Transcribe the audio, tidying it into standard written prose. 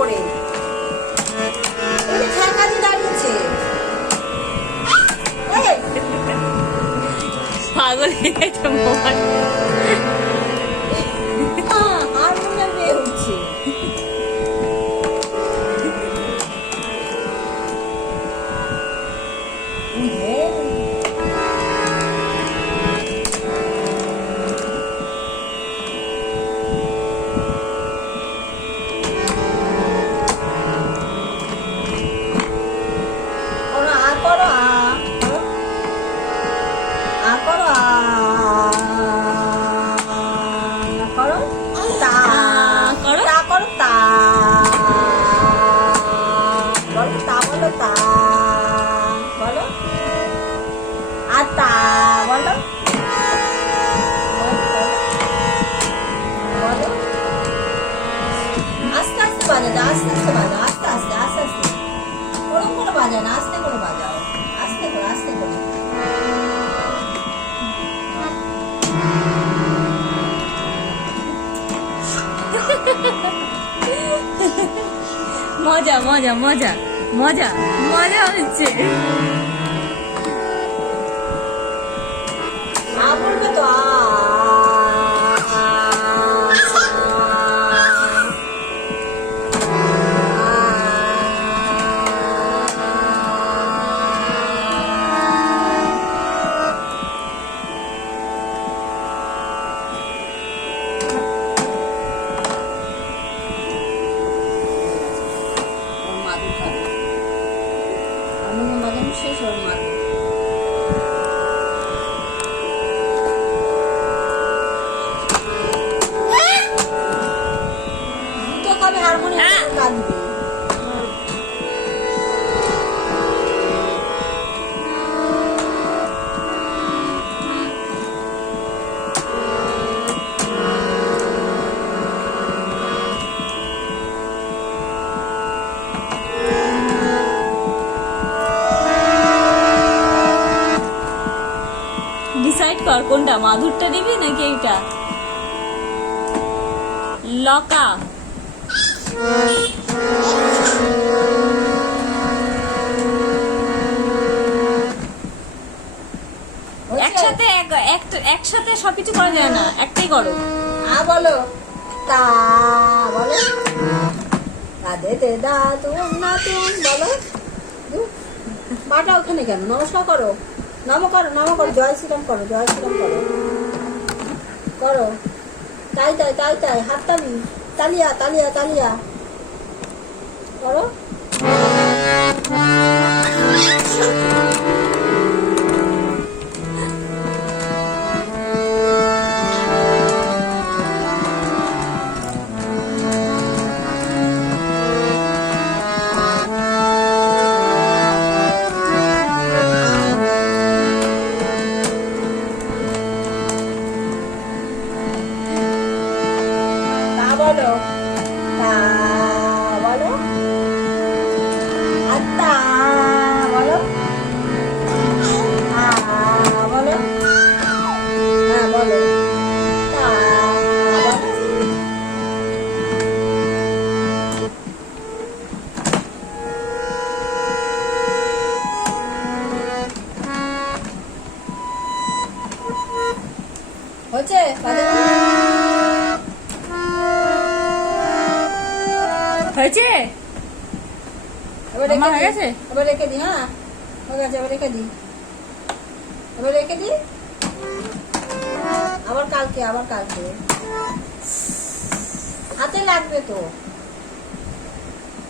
করে ঠেকা দিয়ে দাঁড়িয়েছে। পাগল হয়ে গেছে মোবাইল। হারমোনিয়াম বের হচ্ছে। মজা মজা মজা মজা মজা হচ্ছে। শেষ ওর মা দুটো কবে হারমোনিয়াম কাঁদবে। ডিসাইড কর কোনটা, মাধুরটা দিবি নাকি এইটা লকা। একসাথে একসাথে সবকিছু করা যায় না, একটাই করো। বলো তা বলো দে দে দা তুম না তুম বলো। মাটা ওখানে কেন? নমস্কার করো, নম করো, নম করো, জয় শ্রীরাম করো, জয় শ্রীরাম করো, করো তাই তাই তাই তাই, হাত তালি, তালিয়া তালিয়া তালিয়া করো। বলো তা বলো আত্তা বলো বলো হ্যাঁ বলো তা বলো। হচ্ছে হয়েছে, এবার রেখে দি। হ্যাঁ হয়ে গেছে, এবার রেখে দি, এবার রেখে দি, আবার কালকে হাতে লাগবে তো।